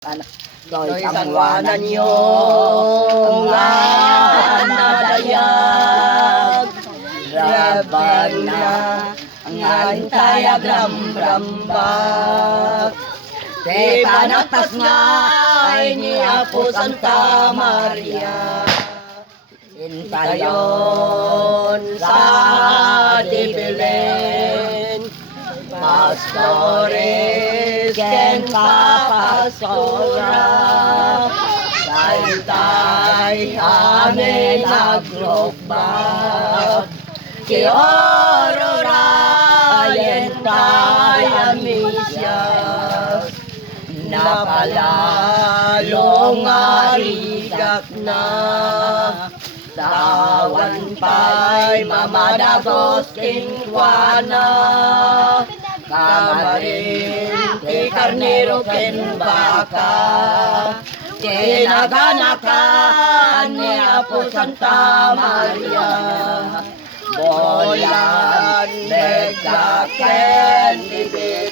Do'y sangwanan yung nadayag, rabag na ang antaya brambak. Di panatas nga ay ni Apo Santa Maria, intayon sa dibilen, pastores ken papastora, tay amin naglokbak, ki Aurora yentay amisya, napalalong arigak na, tawan pa'y mamadagos kinkwana, kamarin ti karnero ken baka, kinaganakan ni Apo Santa Maria, bolan begda ken bibig,